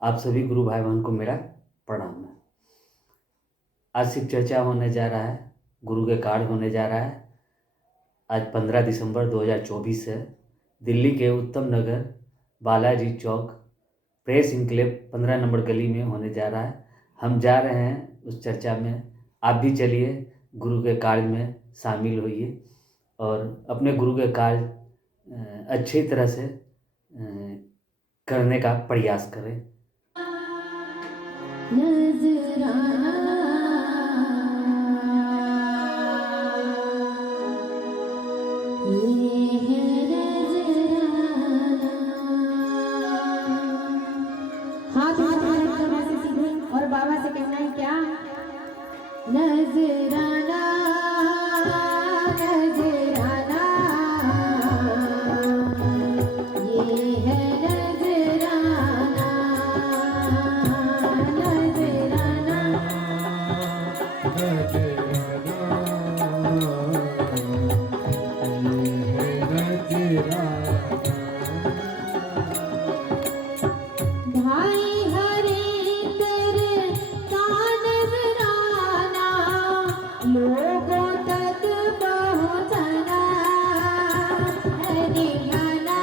आप सभी गुरु भाई बहन को मेरा प्रणाम है। आज शिव चर्चा होने जा रहा है, गुरु के कार्य होने जा रहा है। आज 15 दिसंबर 2024 है। दिल्ली के उत्तम नगर बालाजी चौक प्रेस इनक्लेव 15 नंबर गली में होने जा रहा है। हम जा रहे हैं उस चर्चा में। आप भी चलिए, गुरु के कार्य में शामिल होइए और अपने गुरु के कार्य अच्छी तरह से करने का प्रयास करें। नजराना ये है नजराना। हाथ करना से सीधे और बाबा से कहना है क्या? नजराना नजराना ये है नजराना नजराना भाई हरिंदर का नजराना लोगों तक पहुंचना है निभाना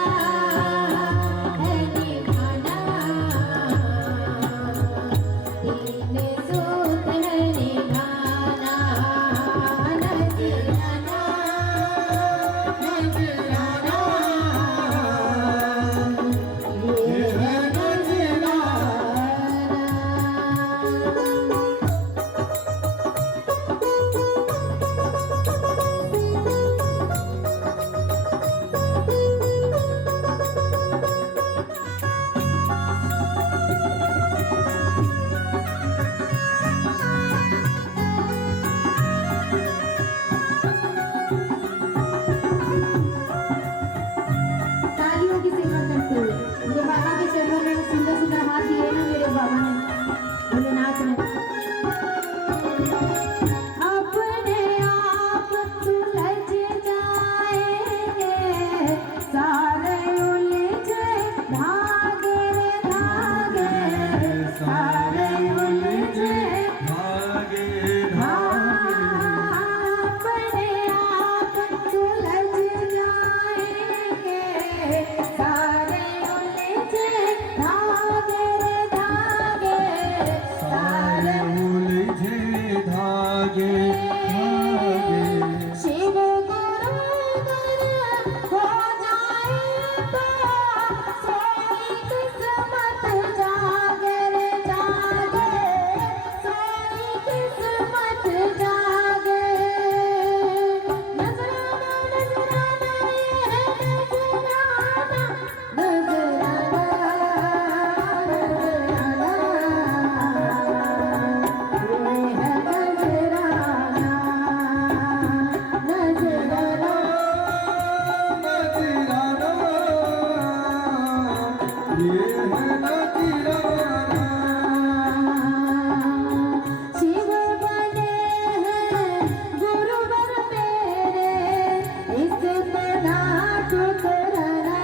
तीन सूत है निभाना नजराना नजराना ये है नजराना। तालियों की सेवा करते हुए मेरे बाबा के चरणों में सुंदर सुंदर हाथ दिए ना मेरे बाबा ने, भोलेनाथ ने। अपने आप सुलझ जाएंगे सारे उलझे धागे रे धागे सारे उलझे धागे अपने आप सुलझ जाएंगे सारे उलझे धागे रे धागे सारे शिव गुरु गुरु हो जाए तो सोई किस्मत जागे रे जागे सोई किस्मत जागे। नजराना नजराना ये है नजराना नजराना नजराना ये है शिव बने हैं गुरुवर मेरे इस बना ठुकराना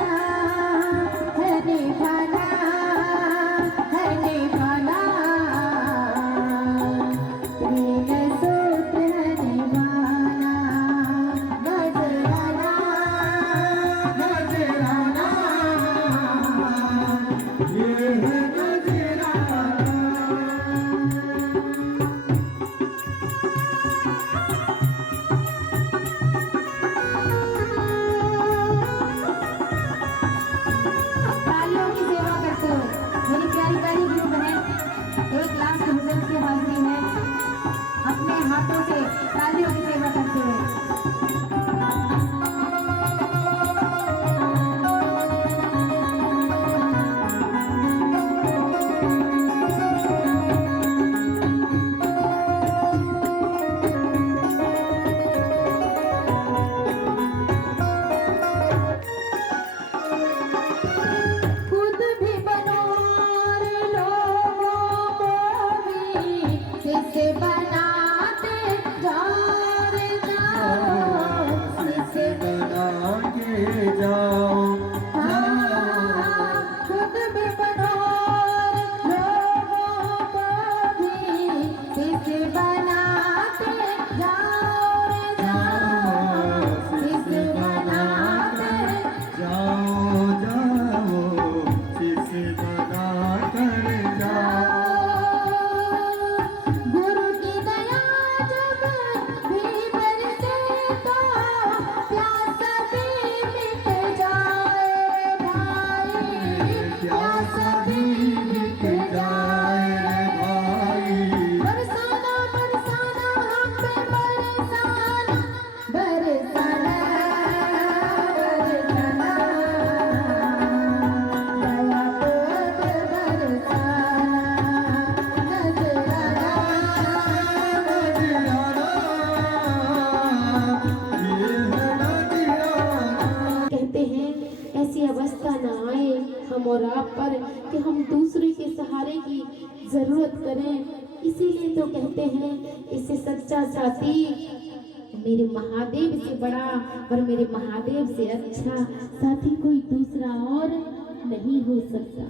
है निभाना तीन सूत्र है निभाना नजराना नजराना ये है पर कि हम दूसरे के सहारे की जरूरत करें। इसीलिए तो कहते हैं इससे सच्चा साथी मेरे महादेव से बड़ा और मेरे महादेव से अच्छा साथी कोई दूसरा और नहीं हो सकता।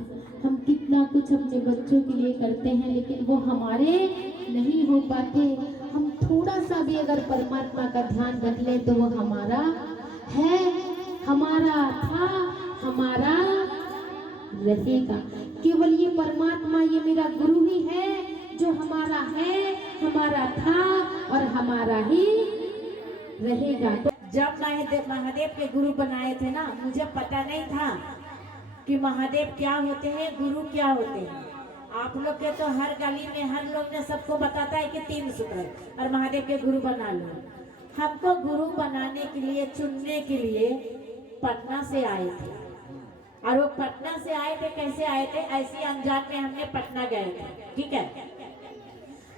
हम कितना कुछ अपने बच्चों के लिए करते हैं लेकिन वो हमारे नहीं हो पाते। हम थोड़ा सा भी अगर परमात्मा का ध्यान रख ले तो वो हमारा है, हमारा था, हमारा रहेगा। केवल ये परमात्मा, ये मेरा गुरु ही है जो हमारा है, हमारा था और हमारा ही रहेगा। जब महादेव के गुरु बनाए थे ना, मुझे पता नहीं था कि महादेव क्या होते हैं, गुरु क्या होते हैं। आप लोग के तो हर गली में हर लोग ने सबको बताता है कि 3 सूत्र और महादेव के गुरु बना लो। हमको गुरु बनाने के लिए, चुनने के लिए पटना से आए थे। और वो पटना से आए थे, कैसे आए थे, ऐसी अनजान में हमने पटना गए थे। ठीक है,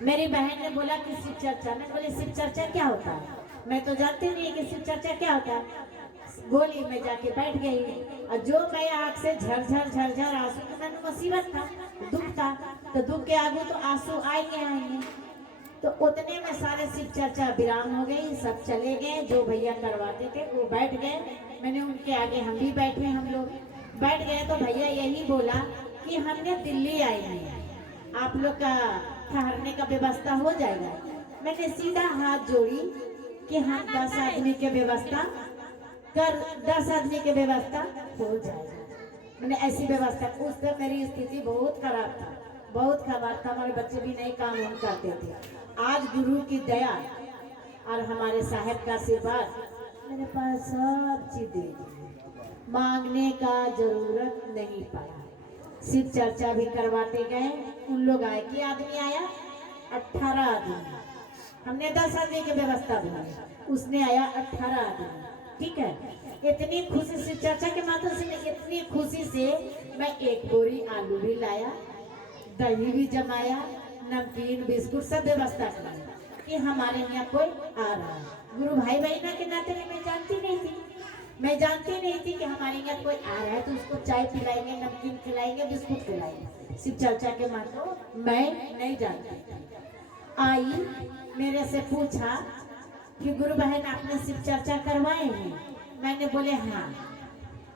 मेरी बहन ने बोला कि शिव चर्चा। मैं बोली शिव चर्चा क्या होता है, मैं तो जानती नहीं कि शिव चर्चा क्या होता है। गोली में जाके बैठ गई और जो मैं आँख से झरझर आंसू, तो मैंने मुसीबत था, दुख था, तो दुख के आगू तो आंसू आएंगे। तो उतने में सारे शिव चर्चा विराम हो गई, सब चले गए। जो भैया करवाते थे वो बैठ गए, मैंने उनके आगे हम भी बैठे। हम लोग बैठ गए तो भैया यही बोला कि हमने दिल्ली आई है, आप लोग का ठहरने का व्यवस्था हो जाएगा। मैंने सीधा हाथ जोड़ी कि हम 10 आदमी के व्यवस्था कर, 10 आदमी के व्यवस्था हो जाएगा। मैंने ऐसी व्यवस्था, उस समय मेरी स्थिति बहुत खराब था, बहुत खराब था। हमारे बच्चे भी नए काम हम करते थे। आज गुरु की दया और हमारे साहब का आशीर्वाद मेरे पास सब चीज दे दी, मांगने का जरूरत नहीं पाया। शिव चर्चा भी करवाते गए, उन लोग आए। कि आदमी आया 18 आदमी, हमने 10 आदमी की व्यवस्था बनाई, उसने आया 18 आदमी। ठीक है, इतनी खुशी से चर्चा के माध्यम से, इतनी खुशी से मैं 1 बोरी आलू भी लाया, दही भी जमाया, नमकीन बिस्कुट सब व्यवस्था कराया कि हमारे यहाँ कोई आ रहा है। गुरु भाई बहना के नाते मैं जानती नहीं थी, मैं जानती नहीं थी कि हमारे यहाँ कोई आ रहा है तो उसको चाय पिलाएंगे, नमकीन खिलाएंगे, बिस्कुट खिलाएंगे। शिव चर्चा के माध्यम मैं नहीं जानती। आई, मेरे से पूछा कि गुरु बहन आपने शिव चर्चा करवाए हैं? मैंने बोले हाँ।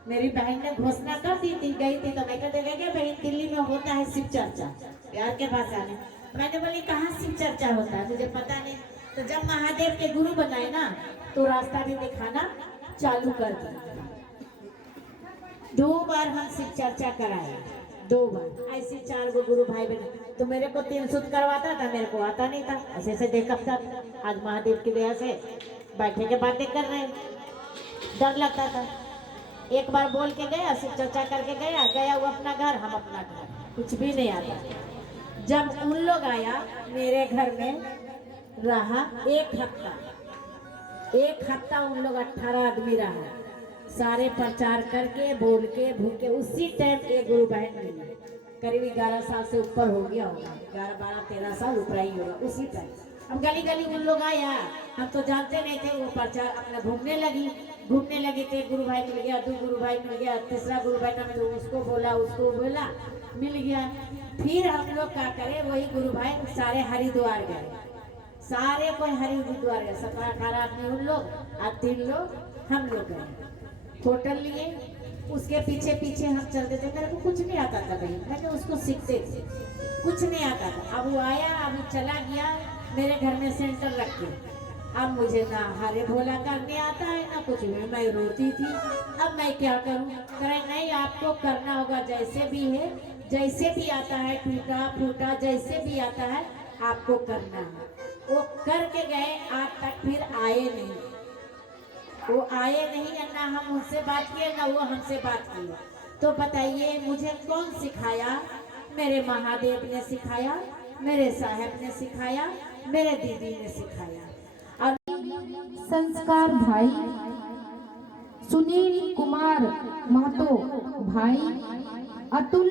मेरी बहन ने घोषणा कर दी थी, गई थी तो मैं कहते गए बहन दिल्ली में होता है शिव चर्चा, प्यार के भाषा में। मैंने बोली कहाँ शिव चर्चा होता है, मुझे पता नहीं। तो जब महादेव के गुरु बनाए ना तो रास्ता भी दिखाना चालू कर दिया। 2 बार हम शिव चर्चा कराए, 2 बार। ऐसे 4 गो गुरु भाई बने। तो मेरे को 3 सूत्र करवाता था, मेरे को आता नहीं था, ऐसे से देखा था। आज महादेव की दया से बैठे के बातें कर रहे, डर लगता था। एक बार बोल के गया, शिव चर्चा करके गया वो अपना घर, हम अपना घर, कुछ भी नहीं आता। जब उन लोग आया मेरे घर में रहा 1 हफ्ता, 1 हफ्ता उन लोग 18 आदमी रहा। सारे प्रचार करके, बोल के, भूखे। उसी टाइम एक गुरु बहन मिली, करीब 11 साल से ऊपर हो गया होगा, 11, 12, 13 साल ऊपर ही होगा। उसी टाइम अब गली गली उन लोग आया, हम तो जानते नहीं थे। वो प्रचार अपना घूमने लगी थे। गुरु भाई मिल गया, 2 गुरु भाई मिल गया, तीसरा गुरु भाई ना मिला, उसको बोला मिल गया। फिर हम लोग क्या करे, वही गुरु भाई सारे हरिद्वार गए, सारे कोई हरिद्वार गए। 17-18 आदमी उन लोग और 3 लोग हम लोग गए। होटल लिए, उसके पीछे पीछे हम चलते थे। मेरे को कुछ नहीं आता था भाई, मैंने उसको सीखते थे, कुछ नहीं आता था। अब वो आया, अब वो चला गया मेरे घर में सेंटर रख के। अब मुझे ना हरे भोला करने आता है ना कुछ भी, मैं रोती थी। अब मैं क्या करूं? कहे नहीं, आपको करना होगा, जैसे भी है, जैसे भी आता है, टूटा फूटा जैसे भी आता है आपको करना है। वो करके गए, आज तक फिर आए नहीं। वो आए नहीं, ना हम उनसे बात किए ना वो हमसे बात किए। तो बताइए मुझे कौन सिखाया? मेरे महादेव ने सिखाया, मेरे साहब ने सिखाया, मेरे दीदी ने सिखाया। और संस्कार भाई सुनील कुमार महतो भाई, अतुल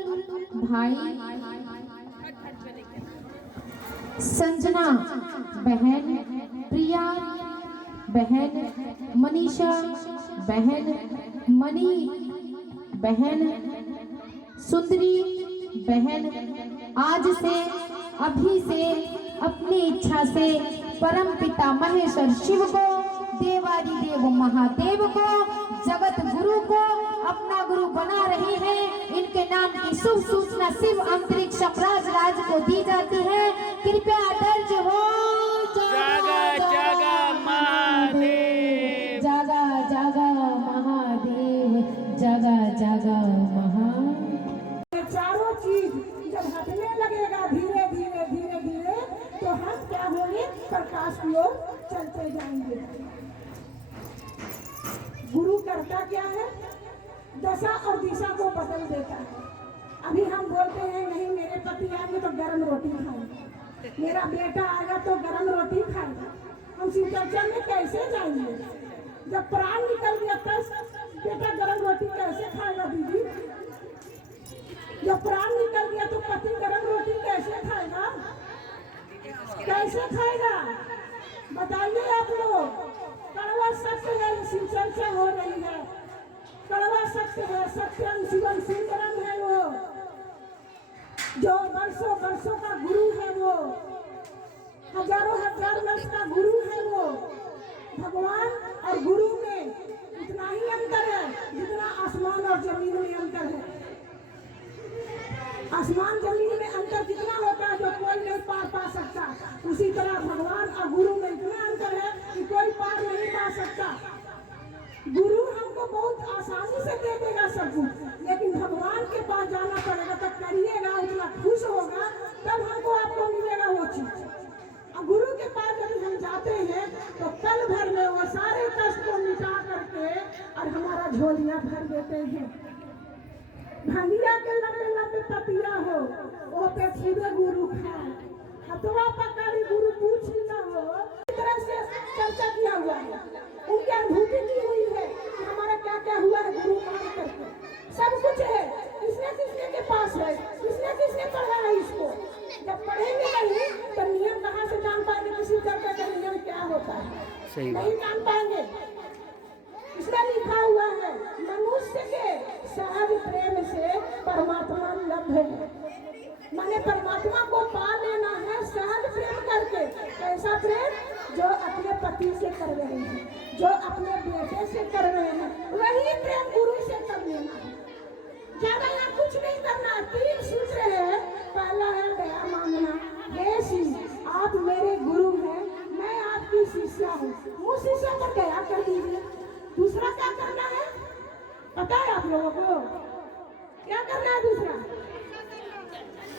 भाई, संजना बहन, प्रिया बहन, मनीषा बहन, मनी बहन, सुंदरी बहन आज से अभी से अपनी इच्छा से परम पिता महेश्वर शिव को, देवादि देव महादेव को, जगत गुरु को अपना गुरु बना रहे हैं। इनके नाम की शुभ सूचना शिव अंतरिक्ष राज को दी जाती है। कृपया दर्ज हो जागा जागा महादेव, जागा जागा महादेव, जागा जागा महादेव। चारों चीज जब हटने लगेगा धीरे धीरे धीरे धीरे, तो हम क्या होंगे, प्रकाश की ओर चलते जाएंगे। गुरु करता क्या है, दशा और दिशा को बदल देता है। अभी हम बोलते हैं नहीं मेरे पति आएंगे तो गरम रोटी खाएंगे, मेरा बेटा आएगा तो गरम रोटी खाएगा। हम शिव चर्चा में कैसे जाएंगे? जब प्राण निकल गया तब बेटा गरम रोटी कैसे खाएगा दीदी? जब प्राण निकल गया तो पति गरम रोटी कैसे खाएगा? कैसे खाएगा बताइए आप लोग। कड़वा सत्य है, शिव चर्चा हो रही है, कड़वा सत्य है, सत्यम शिवम सुंदरम है वो, जो वर्षों वर्षों का गुरु है, वो हजारों हजार वर्ष का गुरु है। वो भगवान और गुरु में इतना ही अंतर है जितना आसमान और जमीन में अंतर है। आसमान जमीन में अंतर कितना होता है जो कोई नहीं पार पा सकता, उसी तरह भगवान और गुरु में इतना अंतर है कि कोई पार नहीं पा सकता। गुरु हमको बहुत आसानी से दे देगा सब कुछ, लेकिन भगवान के पास जाना पड़ेगा, तब करिएगा, उतना खुश होगा, तब हमको आपको मिलेगा वो चीज। और गुरु के पास यदि हम जाते हैं तो पल भर में वो सारे कष्ट को मिटा करके और हमारा झोलियां भर देते हैं। भंगिया के लंबे लंबे पतिया हो, वो पे सीधे गुरु खाए, हथवा पकड़ी गुरु पूछ ना हो। इस तरह से चर्चा किया हुआ है, उनकी अनुभूति की हुई है कि हमारा क्या क्या हुआ है गुरु मान करके। सब कुछ है, किसने किसने के पास है, किसने किसने पढ़ा है इसको। जब पढ़ेंगे नहीं तो नियम कहाँ से जान पाएंगे, किसी चर्चा का नियम क्या होता है नहीं जान पाएंगे। इसमें लिखा हुआ है मनुष्य के सहज प्रेम से परमात्मा लभ्य है, माने परमात्मा को पा लेना है सहज प्रेम करके। ऐसा प्रेम जो अपने पति से कर रहे हैं, जो अपने बेटे से कर रहे हैं, वही प्रेम गुरु से कर लेना है। ज्यादा यहाँ कुछ नहीं करना। 3 सूत्र है। पहला है दया मांगना, हे शिव आप मेरे गुरु हैं, मैं आपकी शिष्या हूँ, मुझ शिष्या पर दया कर दीजिए। दूसरा क्या करना है पता है आप लोगों को? क्या करना है दूसरा?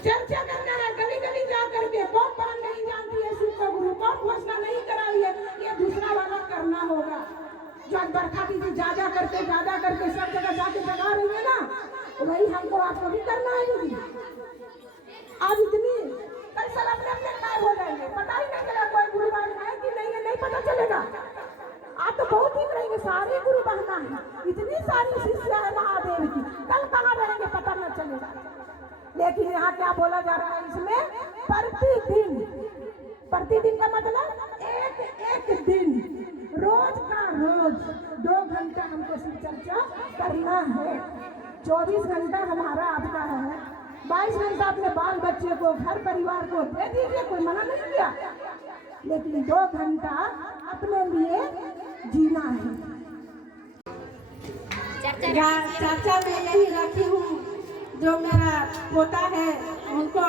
चर्चा करना है, गली गली जा करके। कौन बात नहीं जानती है शिव का गुरु, कौन घोषणा नहीं कराई है, ये दूसरा वाला करना होगा। जो बरखा दीदी ज्यादा करके सब जगह जाके जगा रही है ना, वही हमको आपको भी करना है दीदी। आज इतनी कल सब अपने अपने गायब हो जाएंगे, पता ही नहीं चला कोई गुरु है कि नहीं है, नहीं पता चलेगा। आप तो बहुत दिन रहेंगे, सारे गुरु बहना है, इतनी सारी शिष्या है महादेव की, कल कहाँ रहेंगे पता न चलेगा। लेकिन यहाँ क्या बोला जा रहा है इसमें, प्रतिदिन का मतलब एक दिन, रोज का रोज 2 घंटा हमको शिव चर्चा करना है। 24 घंटा हमारा आपका है, 22 घंटा अपने बाल बच्चे को, घर परिवार को दे दीजिए, कोई मना नहीं किया, लेकिन 2 घंटा अपने लिए जीना है। चर्चा में यही रखी हूँ, जो मेरा पोता है उनको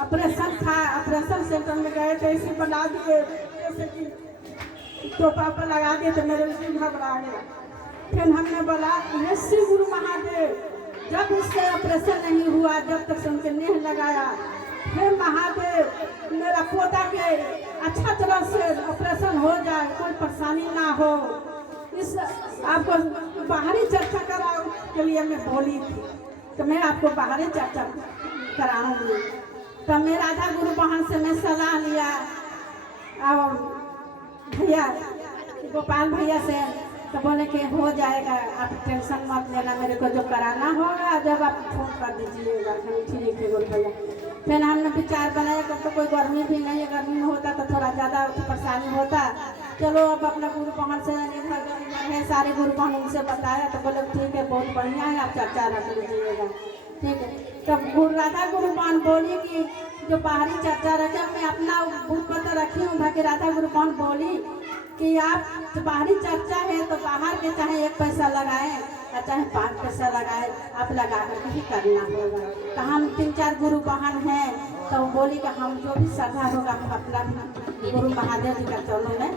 ऑपरेशन सेंटर में गए थे, इसी बना दिए, जैसे कि टोपा पर लगा दिए तो मेरे उसमें घबरा गया। फिर हमने बोला ये शिव गुरु महादेव, जब उससे ऑपरेशन नहीं हुआ, जब तक से उनके नेह लगाया, फिर महादेव मेरा पोता के अच्छा तरह से ऑपरेशन हो जाए, कोई परेशानी ना हो। इस आपको बाहरी चर्चा कराओ के लिए मैं बोली थी, तो मैं आपको बाहरी चर्चा कराऊंगी। तो मैं राधा गुरु बहन से मैं सलाह लिया, और भैया गोपाल भैया से, तो बोले कि हो जाएगा, आप टेंशन मत लेना, मेरे को जो कराना होगा जब आप फोन कर दीजिएगा। ठीक है बोल भैया। फिर हमने विचार बनाया कि तो कोई गर्मी भी नहीं है, गर्मी में होता तो थोड़ा ज़्यादा परेशानी होता, चलो अब अपना गुरु बहन से है, सारे गुरु बहन उनसे बताया, तो बोले ठीक है बहुत बढ़िया है, आप चर्चा रख लीजिएगा। ठीक है। तो राधा गुरुपान बोली कि जो बाहरी चर्चा रखे, मैं अपना बूथ पता रखी हूँ कि राधा गुरुपान बोली कि आप जो बाहरी चर्चा है तो बाहर के चाहे 1 पैसा लगाएं और चाहे 5 पैसा लगाएं, आप लगा करके भी करना होगा। तो हम 3-4 गुरु बहन हैं, तो बोली कि हम जो भी श्रद्धा होगा हम अपना भी गुरु महादेव जी का चरणों में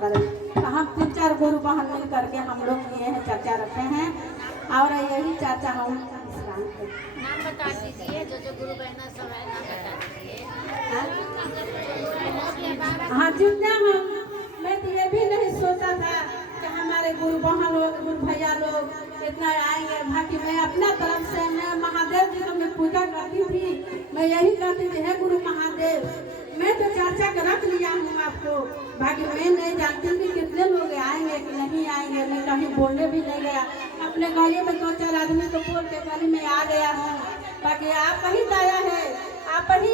करें। तो हम 3-4 गुरु बहन मिल करके हम लोग ये है चर्चा रखे हैं और यही चर्चा हम नाम बता दीजिए, जो गुरु बहना सब है नाम बता दीजिए। हाँ, जितना हम, मैं तो ये भी नहीं सोचा था कि हमारे गुरु बहन लोग, गुरु भैया लोग इतना आएंगे। बाकी मैं अपना तरफ से मैं महादेव जी को मैं पूजा करती थी, मैं यही कहती थी हे गुरु महादेव, मैं तो चर्चा कर रख लिया हूँ आपको। बाकी मैं नहीं जानती कि कितने लोग आएंगे कि नहीं आएंगे, मैं कहीं बोलने भी नहीं गया। अपने गली में 2-4 आदमी को बोल के गली में आ गया हूँ। बाकी आप ही दया है, आप ही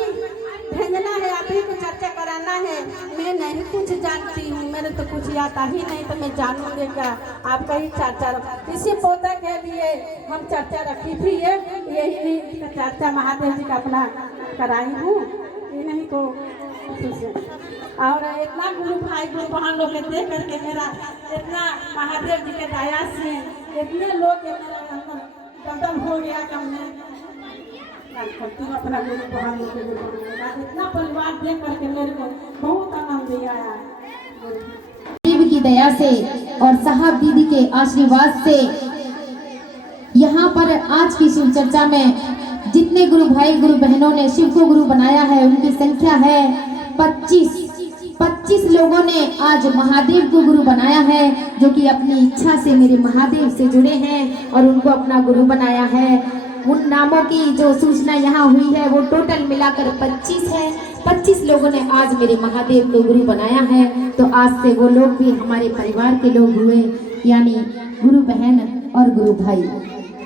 भेजना है, आप ही को चर्चा कराना है। मैं नहीं कुछ जानती हूँ, मेरे तो कुछ आता ही नहीं, तो मैं जानूंगी क्या? आपका ही चर्चा इसी पोता के लिए हम चर्चा रखी थी। यही चर्चा महादेव जी का अपना कराई हूँ, इन्हीं को। और इतना गुरु भाई गुरु बहन लोग के देख करके मेरा इतना महादेव जी के दया से इतने लोग के मेरा अंदर कदम हो गया कि हमने अपना गुरु बहन लोग के गुरु इतना परिवार देख करके मेरे को बहुत आनंद आया। देव की दया से और साहब दीदी के आशीर्वाद से यहाँ पर आज की शिव चर्चा में जितने गुरु भाई गुरु बहनों ने शिव को गुरु बनाया है उनकी संख्या है 25 लोगों ने आज महादेव को गुरु बनाया है, जो कि अपनी इच्छा से मेरे महादेव से जुड़े हैं और उनको अपना गुरु बनाया है। उन नामों की जो सूचना यहाँ हुई है वो टोटल मिलाकर 25 है। 25 लोगों ने आज मेरे महादेव को गुरु बनाया है। तो आज से वो लोग भी हमारे परिवार के लोग हुए, यानी गुरु बहन और गुरु भाई।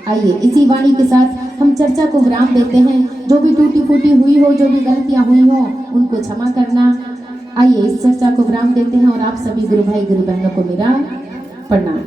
आइए इसी वाणी के साथ हम चर्चा को विराम देते हैं। जो भी टूटी फूटी हुई हो, जो भी गलतियां हुई हो, उनको क्षमा करना। आइए इस चर्चा को विराम देते हैं और आप सभी गुरु भाई गुरु बहनों को मेरा प्रणाम।